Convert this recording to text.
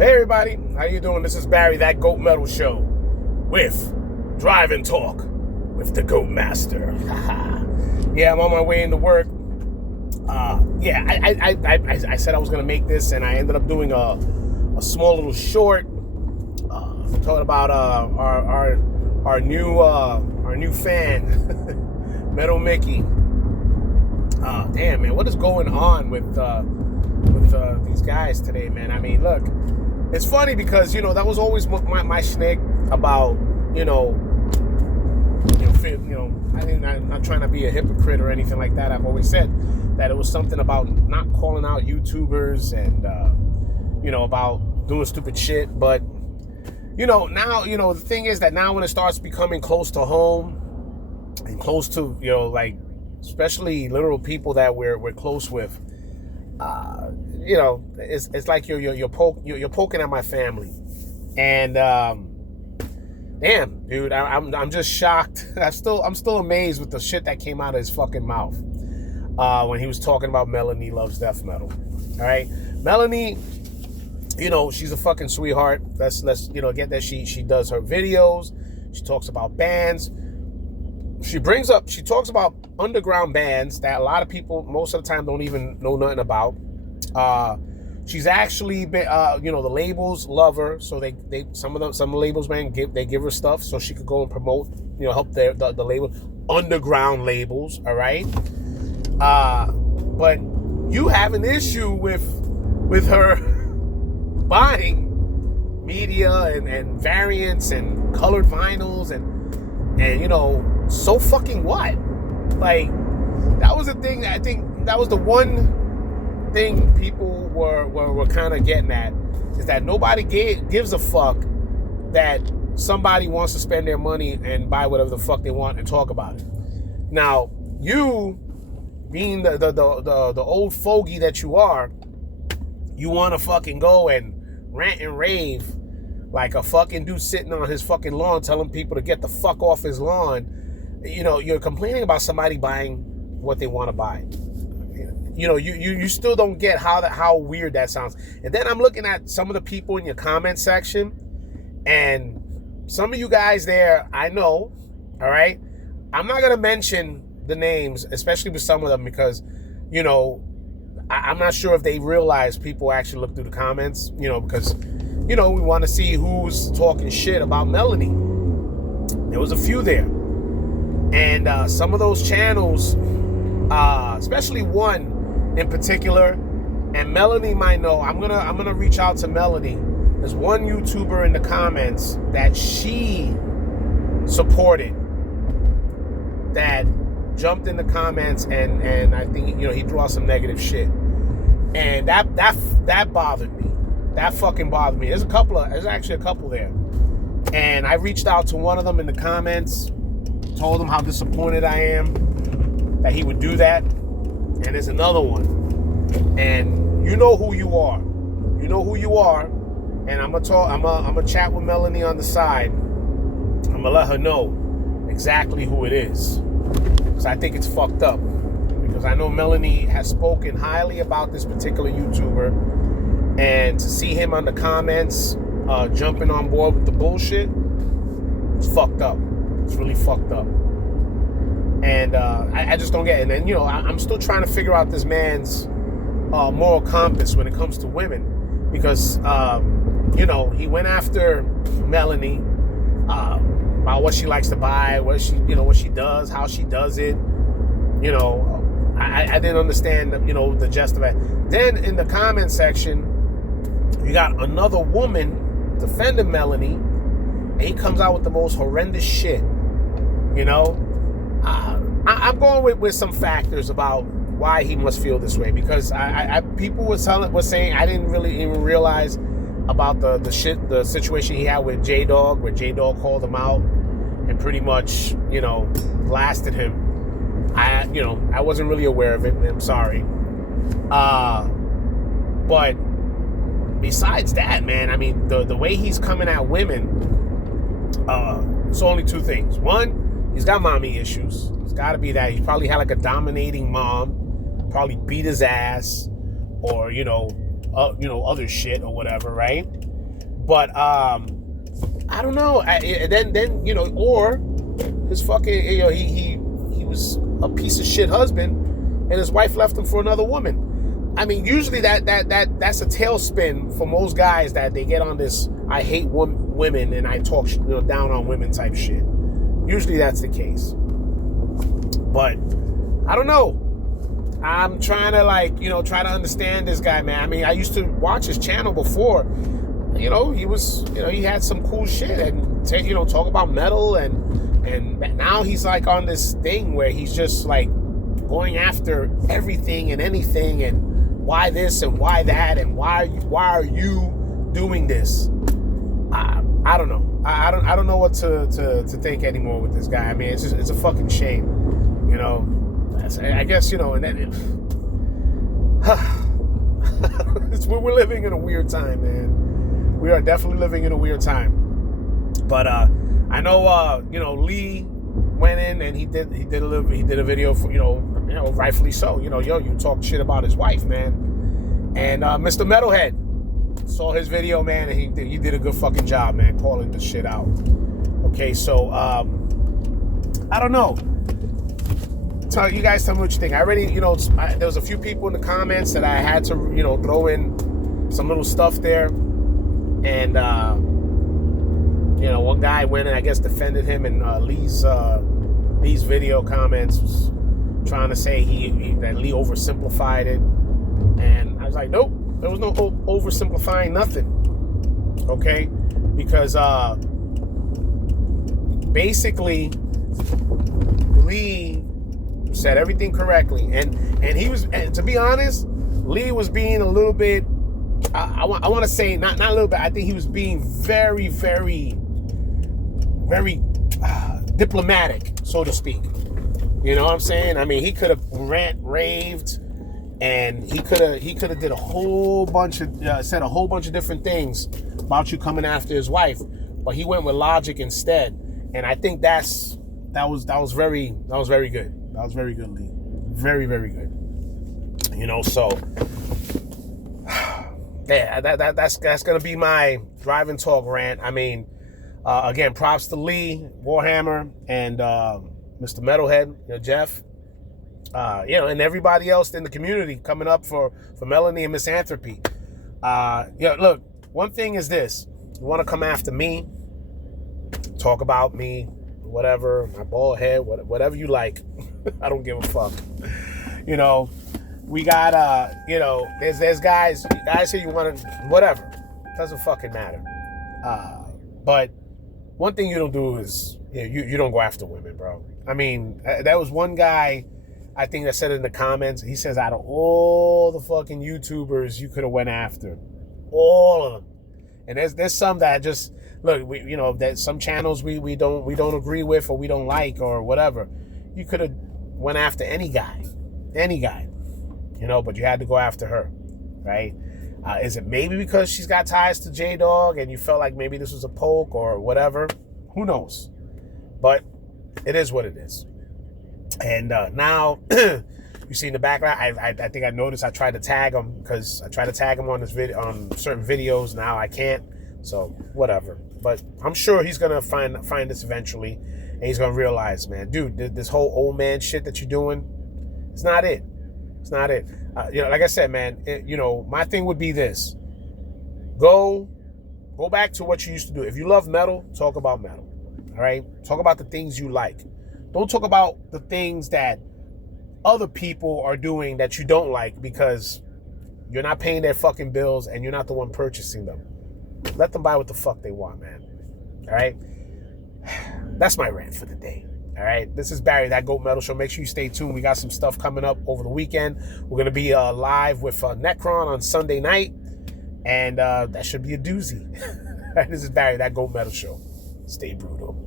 Hey everybody, how you doing? This is Barry, that Goat Metal Show, with Drive and Talk with the Goat Master. Yeah, I'm on my way into work. I said I was gonna make this, and I ended up doing a small little short, talking about our new fan, Metal Mickey. Damn, man, what is going on with these guys today, man? I mean, look. It's funny because, that was always my shtick about, I'm not trying to be a hypocrite or anything like that. I've always said that it was something about not calling out YouTubers and, about doing stupid shit. But, now, the thing is that now when it starts becoming close to home and close to, especially literal people that we're close with, it's like you're poking at my family, and damn, dude, I'm just shocked. I'm still amazed with the shit that came out of his fucking mouth when he was talking about Melanie loves death metal. All right, Melanie, she's a fucking sweetheart. Let's get that she does her videos. She talks about bands. She talks about underground bands that a lot of people most of the time don't even know nothing about. She's actually been, the labels love her, so some of the labels, man, give her stuff so she could go and promote, help the label, underground labels, all right. But you have an issue with her buying media and variants and colored vinyls and so fucking what? Like, that was the thing. I think that was the one thing people were kind of getting at, is that nobody gives a fuck that somebody wants to spend their money and buy whatever the fuck they want and talk about it. Now, you being the old fogey that you are, you want to fucking go and rant and rave like a fucking dude sitting on his fucking lawn telling people to get the fuck off his lawn. You're complaining about somebody buying what they want to buy. You still don't get how weird that sounds. And then I'm looking at some of the people in your comment section, and some of you guys there, I know, all right? I'm not going to mention the names, especially with some of them, because, I'm not sure if they realize people actually look through the comments, because, we want to see who's talking shit about Melanie. There was a few there. And some of those channels, especially one in particular, and Melanie might know. I'm gonna reach out to Melanie. There's one YouTuber in the comments that she supported that jumped in the comments, and I think he threw out some negative shit, and that bothered me. That fucking bothered me. There's actually a couple there, and I reached out to one of them in the comments, told him how disappointed I am that he would do that. And there's another one, and you know who you are. And I'm gonna chat with Melanie on the side. I'm gonna let her know exactly who it is, because I think it's fucked up. Because I know Melanie has spoken highly about this particular YouTuber, and to see him on the comments jumping on board with the bullshit, it's fucked up. It's really fucked up. And I just don't get it. And then, I'm still trying to figure out this man's moral compass when it comes to women. Because, he went after Melanie about what she likes to buy, what she does, how she does it. I didn't understand, the gist of it. Then in the comment section, you got another woman defending Melanie, and he comes out with the most horrendous shit, I'm going with some factors about why he must feel this way, because people were saying I didn't really even realize about the situation he had with J-Dog, where J-Dog called him out and pretty much blasted him. I wasn't really aware of it. I'm sorry. But besides that, man, I mean, the way he's coming at women, it's only two things. One, he's got mommy issues. It's got to be that. He's probably had like a dominating mom, probably beat his ass, or other shit or whatever, right? But I don't know. Then you know, or his fucking, you know, he was a piece of shit husband, and his wife left him for another woman. I mean, usually that's a tailspin for most guys, that they get on this I hate women and I talk, you know, down on women type shit. Usually that's the case. But I don't know. I'm trying to, like, you know, try to understand this guy, man. I mean, I used to watch his channel before. You know, he was, you know, he had some cool shit and you know, talk about metal, and now he's like on this thing where he's just like going after everything and anything, and why this and why that, and why are you doing this? I don't know. I don't know what to think anymore with this guy. I mean, it's a fucking shame, you know. I guess, you know, and then we're living in a weird time, man. We are definitely living in a weird time. But I know, you know, Lee went in and he did a video for, you know, rightfully so. You know, you talk shit about his wife, man. And Mr. Metalhead saw his video, man, and he did a good fucking job, man, calling the shit out. Okay, so I don't know. You guys tell me what you think. I already, you know, there was a few people in the comments that I had to, you know, throw in some little stuff there. And, you know, one guy went and I guess defended him in Lee's video comments, was trying to say that Lee oversimplified it. And I was like, nope, there was no oversimplifying nothing. Okay? Because basically Lee said everything correctly, and he was, and to be honest, Lee was being a little bit, I want to say not a little bit, I think he was being very, very, very diplomatic, so to speak. You know what I'm saying? I mean, he could have raved, and he could have did a whole bunch of said a whole bunch of different things about you coming after his wife, but he went with logic instead, and I think that was very good. That was very good, Lee. Very, very good. You know, so yeah, that's gonna be my driving talk rant. I mean, again, props to Lee, Warhammer, and Mr. Metalhead, you know, Jeff, you know, and everybody else in the community coming up for Melanie and Misanthropy. You know, look, one thing is this: you want to come after me, talk about me, whatever, my bald head, whatever you like. I don't give a fuck. You know, we got you know, there's guys here, you want to, whatever, doesn't fucking matter. But one thing you don't do is, you don't go after women, bro. I mean, that was one guy, I think, that said in the comments, he says, out of all the fucking YouTubers you could have went after, all of them, and there's some that just, look, you know, that some channels we don't agree with, or we don't like, or whatever. You could have went after any guy, you know, but you had to go after her, right? Is it maybe because she's got ties to J-Dog and you felt like maybe this was a poke or whatever? Who knows? But it is what it is. And now, you see in the background, I think I noticed I tried to tag him, because I tried to tag him on this video, on certain videos. Now I can't, so whatever. But I'm sure he's gonna find this eventually, and he's gonna realize, man, dude, this whole old man shit that you're doing, it's not it. It's not it. You know, like I said, man, you know, my thing would be this: go back to what you used to do. If you love metal, talk about metal. All right, talk about the things you like. Don't talk about the things that other people are doing that you don't like, because you're not paying their fucking bills and you're not the one purchasing them. Let them buy what the fuck they want, man. All right? That's my rant for the day. All right? This is Barry, That Goat Metal Show. Make sure you stay tuned. We got some stuff coming up over the weekend. We're going to be live with Necron on Sunday night, and that should be a doozy. All right, this is Barry, That Goat Metal Show. Stay brutal.